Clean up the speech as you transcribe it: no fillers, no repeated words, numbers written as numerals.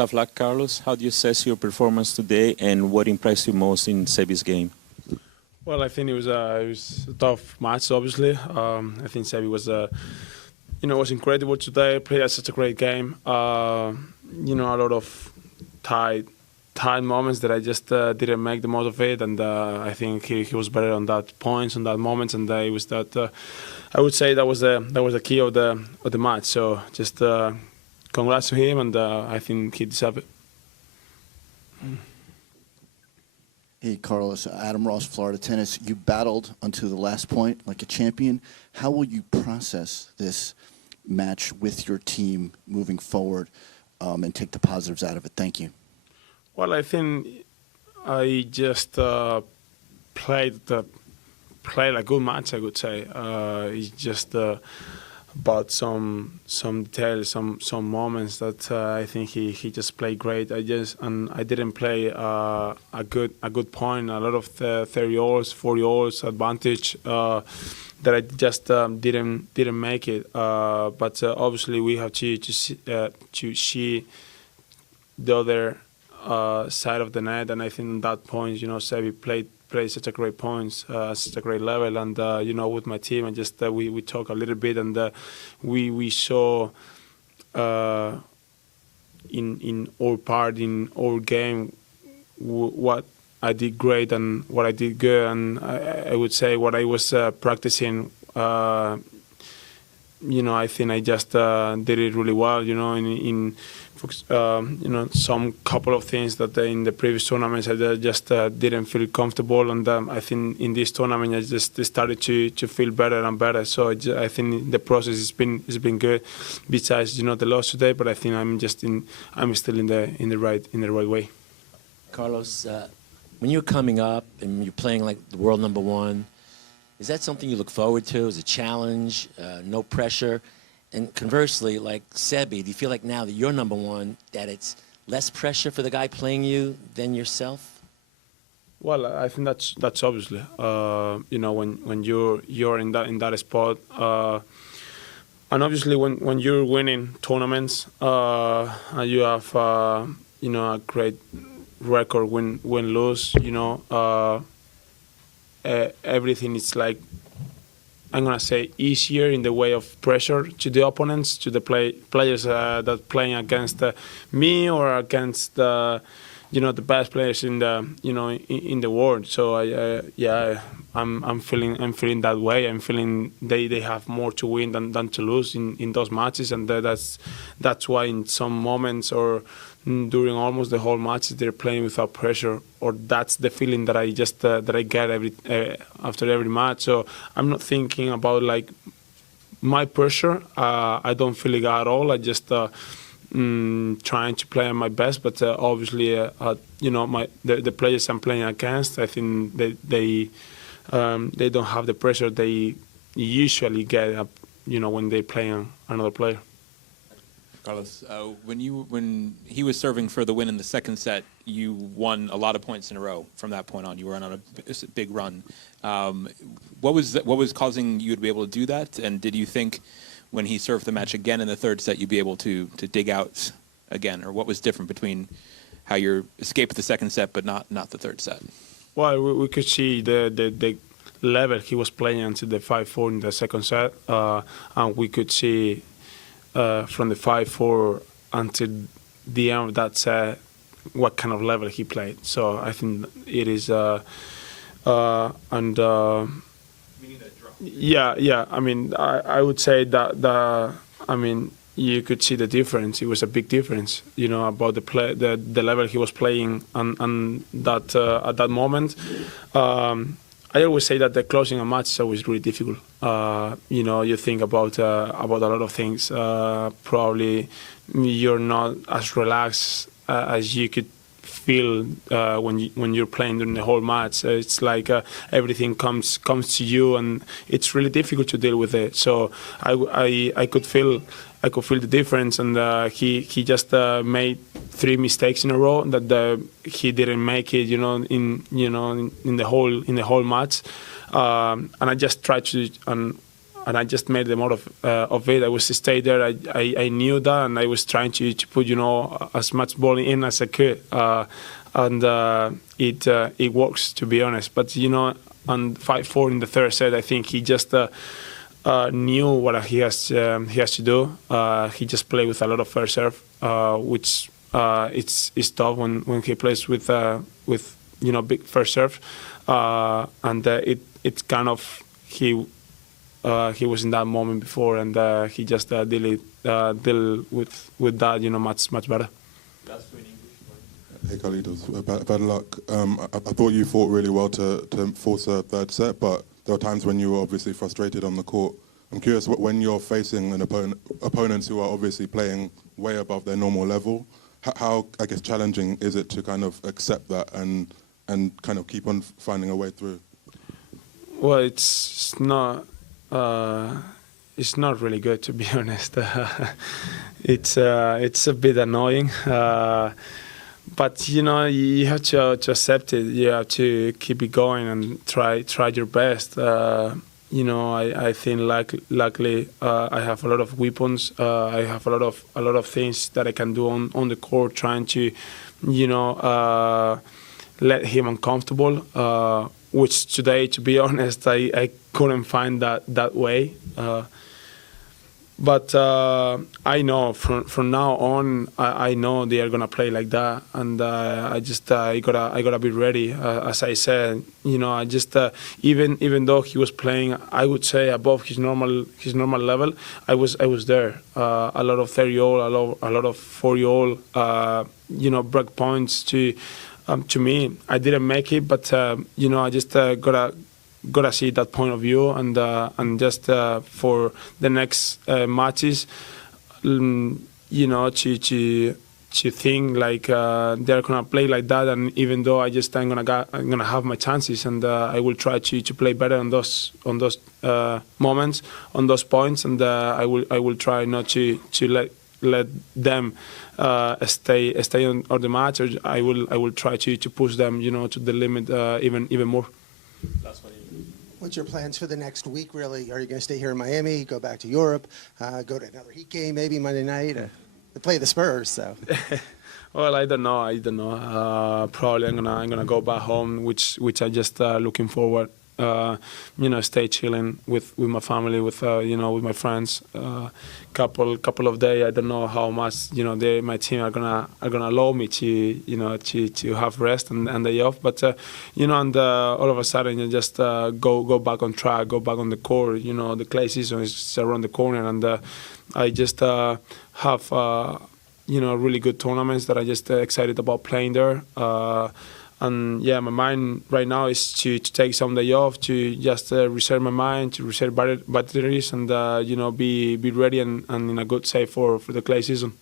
Tough luck, Carlos. How do you assess your performance today, and what impressed you most in Sebi's game? Well, I think it was a tough match. Obviously, I think Sebi was was incredible today. Played such a great game. A lot of tight moments that I just didn't make the most of it, and I think he was better on that points, on that moments, and it was that. I would say that was the key of the match. So just congrats to him, and I think he deserved it. Hey, Carlos, Adam Ross, Florida Tennis. You battled until the last point like a champion. How will you process this match with your team moving forward and take the positives out of it? Thank you. Well, I think I just played a good match, I would say. It's just about some details, some moments that I think he just played great. I didn't play a good point. A lot of 30 holes, 40 holes advantage that I just didn't make it. But obviously we have to see the other side of the net, and I think at that point, Sebi played such a great points, such a great level, and with my team, and just we talk a little bit, and we saw in our part in our game what I did great and what I did good, and I would say what I was practicing. I think I just did it really well. In some couple of things that in the previous tournaments I just didn't feel comfortable, and I think in this tournament I just started to feel better and better. So I think the process has been good. Besides, the loss today, but I think I'm still in the right way. Carlos, when you're coming up and you're playing like the world number one, is that something you look forward to as a challenge, no pressure? And conversely, like Sebi, do you feel like now that you're number one, that it's less pressure for the guy playing you than yourself? Well, I think that's obviously, when you're in that spot, and obviously when you're winning tournaments, and you have a great record, win lose, everything is like, I'm gonna say, easier in the way of pressure to the opponents, to the players that playing against me or against the best players in the in the world. So I'm feeling that way. I'm feeling they have more to win than to lose in those matches, and that's why in some moments or during almost the whole matches they're playing without pressure, or that's the feeling that I just that I get after every match. So I'm not thinking about like my pressure. I don't feel it at all. I just trying to play my best, but obviously the players I'm playing against, I think they don't have the pressure they usually get when they play another player. Carlos, when he was serving for the win in the second set, you won a lot of points in a row from that point on. You were on a big run. What was causing you to be able to do that? And did you think when he served the match again in the third set, you'd be able to dig out again? Or what was different between how you escaped the second set but not the third set? Well, we could see the level he was playing until the 5-4 in the second set, and we could see from the 5-4 until the end of that set what kind of level he played. So I think it is Yeah. I mean, I would say that you could see the difference. It was a big difference, about the level he was playing and that at that moment. I always say that the closing a match is always really difficult. You think about a lot of things. Probably you're not as relaxed as you could feel when you're playing during the whole match. It's like everything comes to you, and it's really difficult to deal with it. So I could feel the difference, and he just made 3 mistakes in a row that he didn't make it, in the whole match, and I just tried to I just made the more of it. I was to stay there. I knew that, and I was trying to put as much ball in as I could, and it works, to be honest. But on 5-4 in the third set, I think he just knew what he has to do. He just played with a lot of first serve, which it's tough when he plays with big first serve, and it's kind of he was in that moment before, and he just deal with that much better. Hey Khalid, bad luck. I thought you fought really well to force a third set, but there were times when you were obviously frustrated on the court. I'm curious, when you're facing an opponents who are obviously playing way above their normal level, how I guess challenging is it to kind of accept that and kind of keep on finding a way through? Well, it's not really good, to be honest. It's a bit annoying. But you have to accept it. You have to keep it going and try your best. I think luckily I have a lot of weapons. I have a lot of things that I can do on the court, trying to let him uncomfortable. Which today, to be honest, I couldn't find that way. But I know from now on, I know they are gonna play like that, and I gotta be ready. As I said, I just even though he was playing, I would say above his normal level, I was there. A lot of 30-year-old, a lot of 40-year-old, break points to me. I didn't make it, but I just gotta see that point of view, and just for the next matches, to think like they're gonna play like that, and even though I'm gonna have my chances, and I will try to play better on those moments, on those points, and I will try not to let them stay on the match, or I will try to push them to the limit even more. Last one. What's your plans for the next week, really? Are you going to stay here in Miami, go back to Europe, go to another Heat game maybe Monday night, or to play the Spurs? So. Well, I don't know. Probably I'm gonna go back home, which I just looking forward. Stay chilling with my family, with my friends. Couple of days. I don't know how much my team are gonna allow me to have rest and day off. But and all of a sudden you just go back on track, go back on the court. The clay season is around the corner, and I just have really good tournaments that I just excited about playing there. And yeah, my mind right now is to take some day off, to just reserve my mind, to reserve batteries, and be ready and in a good shape for the clay season.